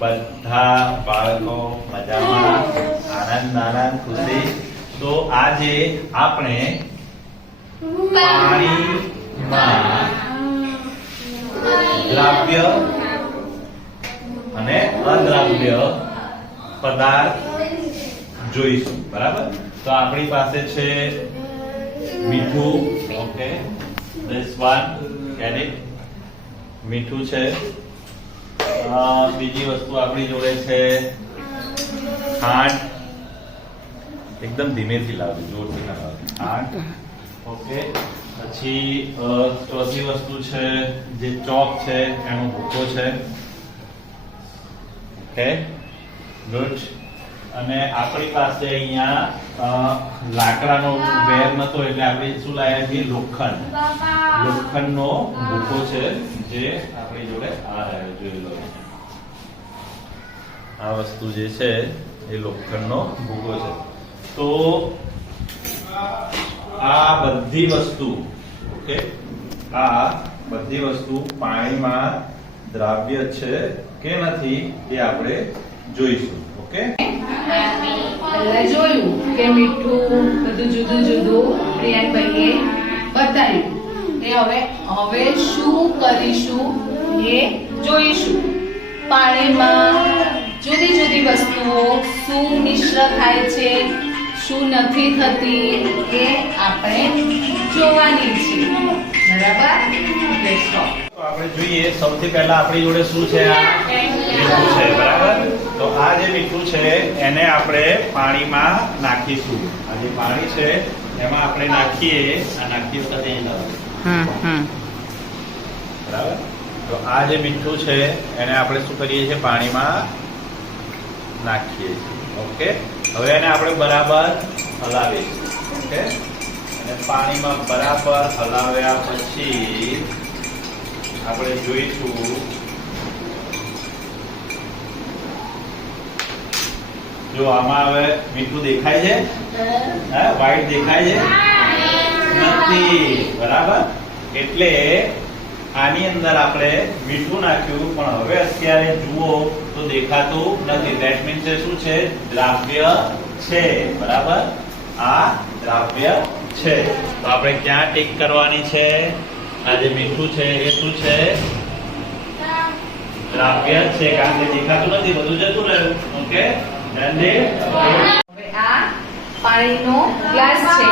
બધા બાળકો મજામાં, આનંદ ખુશી. તો આજે આપણે પાણીમાં દ્રાવ્ય અને અદ્રાવ્ય પદાર્થ જોઈશું. બરાબર? તો આપણી પાસે છે મીઠું. Okay, this one, get it? મીઠું છે. બીજી વસ્તુ આપણી જોડે છે ખાંડ. એકદમ ધીમેથી લાવજો, જોરથી ના લાવજો. ખાંડ. ઓકે, પછી ચોથી વસ્તુ છે જે ચોક છે એનો ભૂકો છે. Okay, good. અને આપણી પાસે અહીંયા લાકડાનો વેર નતો એટલે આપણે શું લાવ્યા છીએ? લોખંડનો ભૂકો છે જે આપણી જોડે આ રહ્યો, જોઈ લો. આ વસ્તુ જે છે એ લોખંડનો ભૂકો છે. તો આ બધી વસ્તુ, ઓકે, આ બધી વસ્તુ પાણીમાં દ્રાવ્ય છે કે નથી એ આપણે જોઈશું. ઓકે, પહેલા જોયું કે મીઠું બધું જુદું જુદું પ્રિયાંકભાઈએ બતાવ્યું. હવે શું કરીશું એ જોઈશું. પાણીમાં જુદી જુદી વસ્તુઓ શું મિશ્ર થાય છે, શું નથી થતી એ આપણે જોવાની છે. બરાબર? આપણે જોઈએ સૌથી પહેલા આપણી જોડે શું છે? આ મીઠું છે. બરાબર? તો આ જે મીઠું છે એને આપણે પાણીમાં નાખીશું. આ જે પાણી છે એમાં આપણે નાખીએ. આ નાખી વખતે બરાબર? તો આ જે મીઠું છે એને આપણે શું કરીએ છીએ? પાણીમાં નાખીએ છીએ. ઓકે, હવે એને આપણે બરાબર હલાવીશું. ઓકે, અને પાણીમાં બરાબર હલાવ્યા પછી આપણે જોઈશું જો આમાં હવે મીઠું દેખાય છે? હા, વ્હાઈટ દેખાય છે? નથી. બરાબર? એટલે આની અંદર આપણે મીઠું નાખ્યું પણ હવે અત્યારે જુઓ તો દેખાતું નથી. ધેટ મીન્સ શું છે? દ્રાવ્ય છે. બરાબર? આ દ્રાવ્ય છે. તો આપણે ક્યાં ટીક કરવાની છે? આ જે મીઠું છે એ શું છે? દ્રાવ્ય છે, કારણ કે દેખાતું નથી, બધું જતું રહ્યું. ઓકે, હવે આ પાણીનો ગ્લાસ છે,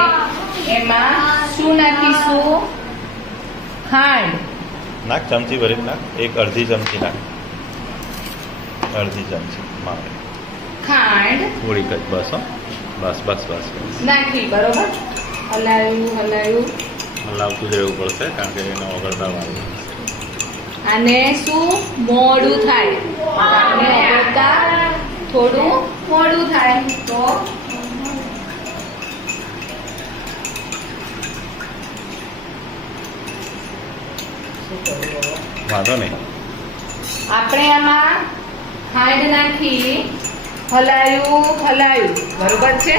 એમાં શું નાખીશું? ખાંડ. નાખ, ચમચી ભરીને નાખ. એક અડધી ચમચી નાખ. અડધી ચમચી મારે ખાંડ થોડીક જ, બસ. હો, બસ બસ બસ બસ નાખી. બરોબર? હલાવ્યું હલાવતું જ રહેવું પડશે કારણ કે એનો ઓગળતા વાળું. અને શું મોડું થાય? અને ઓગળતા થોડું મોડું થાય તો વાંધો નહીં. આપણે આમાં ખાંડ નાખી, હલાયું. બરોબર છે?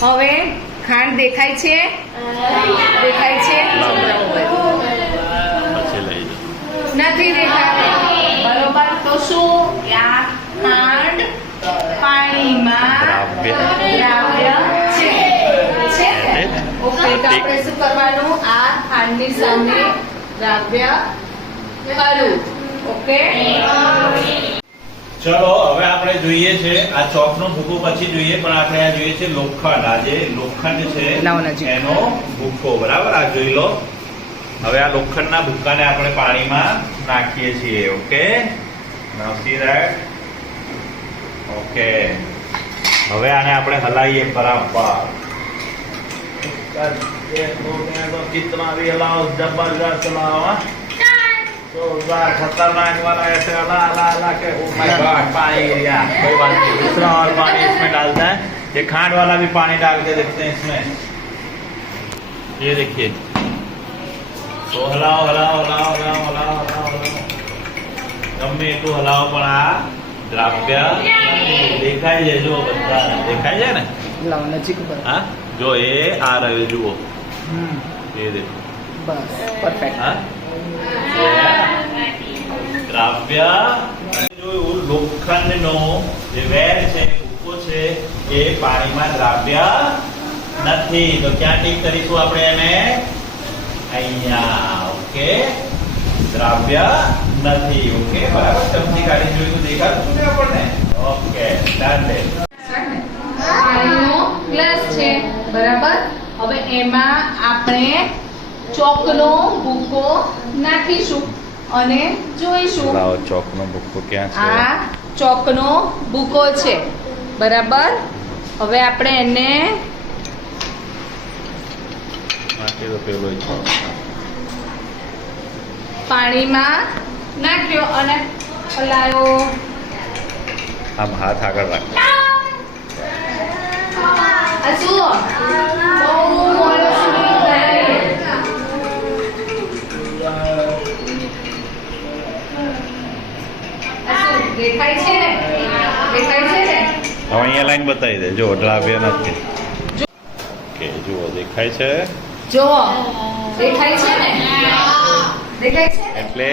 હવે ખાંડ દેખાય છે? દેખાય છે? પછી લઈ જાઓ. નથી દેખાતી. બરોબર? તો શું? આ ખાંડ પાણીમાં દ્રાવ્ય છે. ઓકે, તો આપણે શું કરવાનું? આ ખાંડની સામે દ્રાવ્ય કરું. ઓકે, ચલો હવે આપણે જોઈએ છે આ ચોકનો ભૂકો પછી જોઈએ, પણ આપણે આ જોઈએ છે લોખંડ. આ જે લોખંડ છે એનો ભૂકો. બરાબર? આ જોઈ લો. હવે આ લોખંડના ભૂકાને આપણે પાણીમાં નાખીએ છીએ. Okay, now C that. Okay, હવે આને આપણે હલાવીએ બરાબર. कितना भी हलाओ, जबरदस्त हलाओ. खतरनाक वाला ऐसे हला के oh my God, पानी गिर गया. कोई बात नहीं, दूसरा और पानी इसमें डालता है. ये खांड वाला भी पानी डाल के देखते हैं इसमें. ये देखिए. तो हलाओ. गમે એટલું હલાવો પણ આ દ્રાવ્ય દેખાય છે. જો બધા દેખાય છે ને? હા, જો એ આ રહ્યું, જુઓ. એ દેખો. બસ, પરફેક્ટ. હા, દ્રાવ્ય જોયું લોખંડનો જે વેર છે ભૂકો છે એ પાણીમાં દ્રાવ્ય નથી. તો ક્યાં ટીક કરીશું આપણે એને? અહીંયા. ઓકે, દ્રાવ્ય નથી. ઓકે, બરાબર. ચમચી કાઢી જોયું તો દેખાતું ને આપણને? Okay, start. પાણીનો ગ્લાસ છે, બરાબર. હવે એમાં આપણે ચોકનો ભૂકો નાખીશું અને જોઈશું. લાવો, ચોકનો ભૂકો ક્યાં છે? આ ચોકનો ભૂકો છે, બરાબર. હવે આપણે એને નાખી દો પેલો ચોક. પાણીમાં નાખ્યો અને હલાયો. આમ હાથ આગળ રાખ. આ જુઓ, બહુ મોડો સુધી થાય. આ શું દેખાય છે ને? દેખાય છે ને? હવે અહીંયા લાઈન બતાવી દે. જો દ્રાવ્ય નથી. ઓકે, જુઓ દેખાય છે. જુઓ, દેખાય છે ને? દેખાય છે ને? એટલે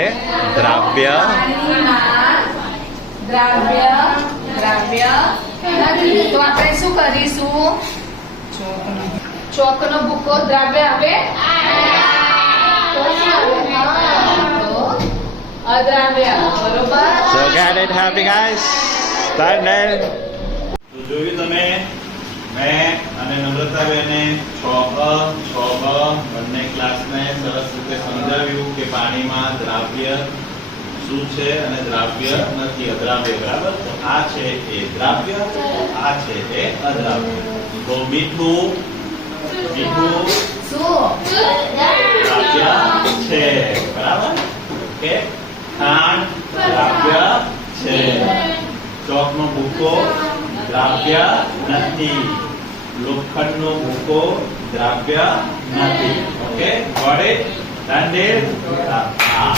દ્રાવ્ય પાણીમાં દ્રાવ્ય નથી. તો આપણે શું કરીશું? ચોકનો ભૂકો દ્રાવ્ય આવે? તો શું આવે? તો અદ્રાવ્ય, બરોબર. So get it happy guys. Start now. તો જોયું તમે, મેં અને નમ્રતાબેને બંને ક્લાસને સરસ રીતે સમજાવ્યું કે પાણીમાં દ્રાવ્ય શું છે અને દ્રાવ્ય નથી, અદ્રાવ્ય. બરાબર. તો આ છે એ દ્રાવ્ય, આ છે એ અદ્રાવ્ય. તો મીઠું શું? દ્રાવ્ય છે, બરાબર. ઓકે, ખાંડ દ્રાવ્ય છે, ચોકનો ભૂકો દ્રાવ્ય નથી, લોખંડનો ભૂકો દ્રાવ્ય નથી. Okay, got it? Done it? હા.